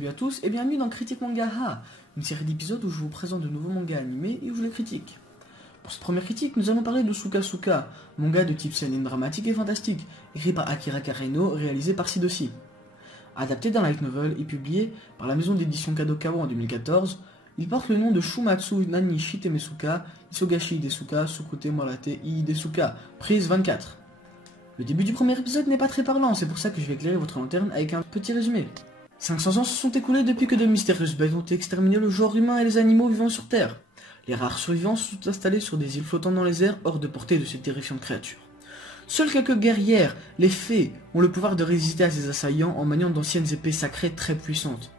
Salut à tous et bienvenue dans Critique Manga Ha, une série d'épisodes où je vous présente de nouveaux mangas animés et où je les critique. Pour cette première critique, nous allons parler de Suka Suka, manga de type seinen dramatique et fantastique, écrit par Akira Kareno, réalisé par Sidosi. Adapté d'un light novel et publié par la maison d'édition Kadokawa en 2014, il porte le nom de Shumatsu Nani Shitemesuka, Isogashi Hidesuka, Sukute Morate Hidesuka, prise 24. Le début du premier épisode n'est pas très parlant, c'est pour ça que je vais éclairer votre lanterne avec un petit résumé. 500 ans se sont écoulés depuis que de mystérieuses bêtes ont exterminé le genre humain et les animaux vivant sur Terre. Les rares survivants sont installés sur des îles flottant dans les airs hors de portée de ces terrifiantes créatures. Seules quelques guerrières, les fées, ont le pouvoir de résister à ces assaillants en maniant d'anciennes épées sacrées très puissantes.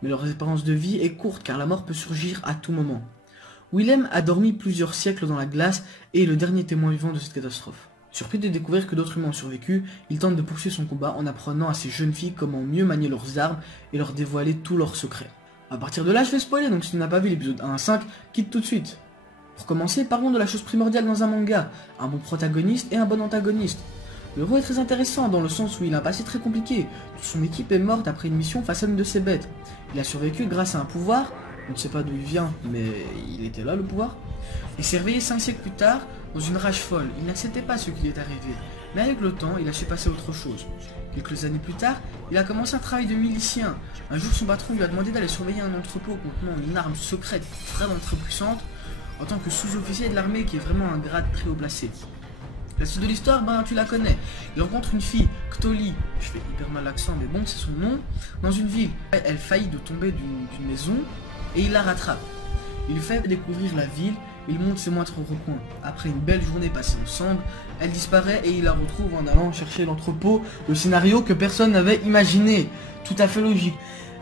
Mais leur espérance de vie est courte car la mort peut surgir à tout moment. Willem a dormi plusieurs siècles dans la glace et est le dernier témoin vivant de cette catastrophe. Surpris de découvrir que d'autres humains ont survécu, il tente de poursuivre son combat en apprenant à ces jeunes filles comment mieux manier leurs armes et leur dévoiler tous leurs secrets. A partir de là, je vais spoiler, donc si tu n'as pas vu l'épisode 1 à 5, quitte tout de suite. Pour commencer, parlons de la chose primordiale dans un manga, un bon protagoniste et un bon antagoniste. Le héros est très intéressant dans le sens où il a un passé très compliqué. Toute son équipe est morte après une mission face à une de ces bêtes. Il a survécu grâce à un pouvoir, on ne sait pas d'où il vient, mais il était là le pouvoir. Il s'est réveillé 5 siècles plus tard, dans une rage folle. Il n'acceptait pas ce qui lui est arrivé, mais avec le temps, il a su passer à autre chose. Quelques années plus tard, il a commencé un travail de milicien. Un jour, son patron lui a demandé d'aller surveiller un entrepôt contenant une arme secrète vraiment très puissante, en tant que sous-officier de l'armée qui est vraiment un grade très haut placé. La suite de l'histoire, tu la connais. Il rencontre une fille, Ktoli, je fais hyper mal l'accent, mais bon, c'est son nom, dans une ville. Elle faillit de tomber d'une maison, et il la rattrape. Il lui fait découvrir la ville, il montre ses moindres recoins. Après une belle journée passée ensemble, elle disparaît et il la retrouve en allant chercher l'entrepôt, le scénario que personne n'avait imaginé. Tout à fait logique.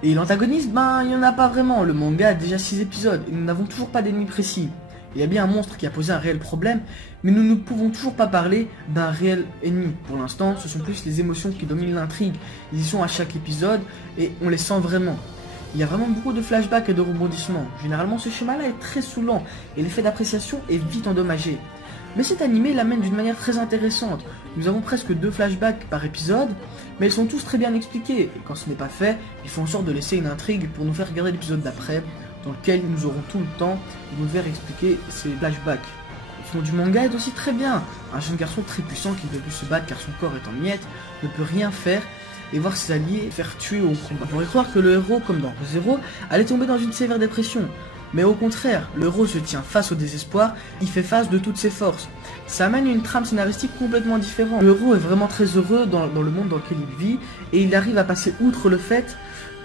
Et l'antagoniste, il n'y en a pas vraiment. Le manga a déjà 6 épisodes et nous n'avons toujours pas d'ennemi précis. Il y a bien un monstre qui a posé un réel problème, mais nous ne pouvons toujours pas parler d'un réel ennemi. Pour l'instant, ce sont plus les émotions qui dominent l'intrigue. Ils y sont à chaque épisode et on les sent vraiment. Il y a vraiment beaucoup de flashbacks et de rebondissements. Généralement, ce schéma-là est très saoulant et l'effet d'appréciation est vite endommagé. Mais cet animé l'amène d'une manière très intéressante. Nous avons presque 2 flashbacks par épisode, mais ils sont tous très bien expliqués. Et quand ce n'est pas fait, ils font en sorte de laisser une intrigue pour nous faire regarder l'épisode d'après, dans lequel nous aurons tout le temps de nous faire expliquer ces flashbacks. Le fond du manga est aussi très bien. Un jeune garçon très puissant qui ne peut plus se battre car son corps est en miettes, ne peut rien faire, et voir ses alliés faire tuer au combat. On pourrait croire que le héros, comme dans Zero, allait tomber dans une sévère dépression. Mais au contraire, le héros se tient face au désespoir, il fait face de toutes ses forces. Ça amène une trame scénaristique complètement différente. Le héros est vraiment très heureux dans le monde dans lequel il vit, et il arrive à passer outre le fait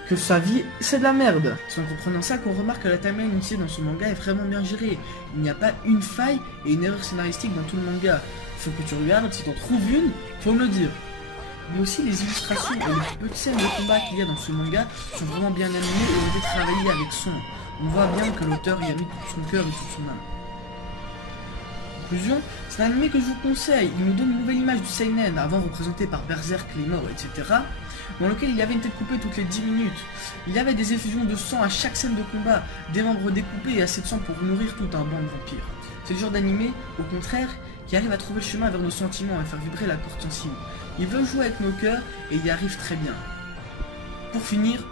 que sa vie, c'est de la merde. C'est en comprenant ça qu'on remarque que la timeline initiée dans ce manga est vraiment bien gérée. Il n'y a pas une faille et une erreur scénaristique dans tout le manga. Faut que tu regardes, si t'en trouves une, faut me le dire. Mais aussi les illustrations et les petites scènes de combat qu'il y a dans ce manga sont vraiment bien animées et ont été travaillées avec son. On voit bien que l'auteur y a mis tout son cœur et toute son âme. En conclusion, c'est un anime que je vous conseille. Il nous donne une nouvelle image du seinen, avant représenté par Berserk, les morts, etc., dans lequel il y avait une tête coupée toutes les 10 minutes. Il y avait des effusions de sang à chaque scène de combat, des membres découpés et assez de sang pour nourrir tout un banc de vampires. C'est le genre d'animé, au contraire, qui arrive à trouver le chemin vers nos sentiments et faire vibrer la corde sensible. Il veut jouer avec nos cœurs et il y arrive très bien. Pour finir,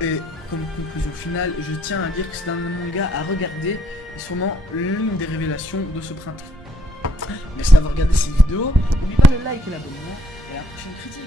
et comme conclusion finale, je tiens à dire que c'est un manga à regarder et sûrement l'une des révélations de ce printemps. Merci d'avoir regardé cette vidéo, n'oubliez pas le like et l'abonnement et à la prochaine critique.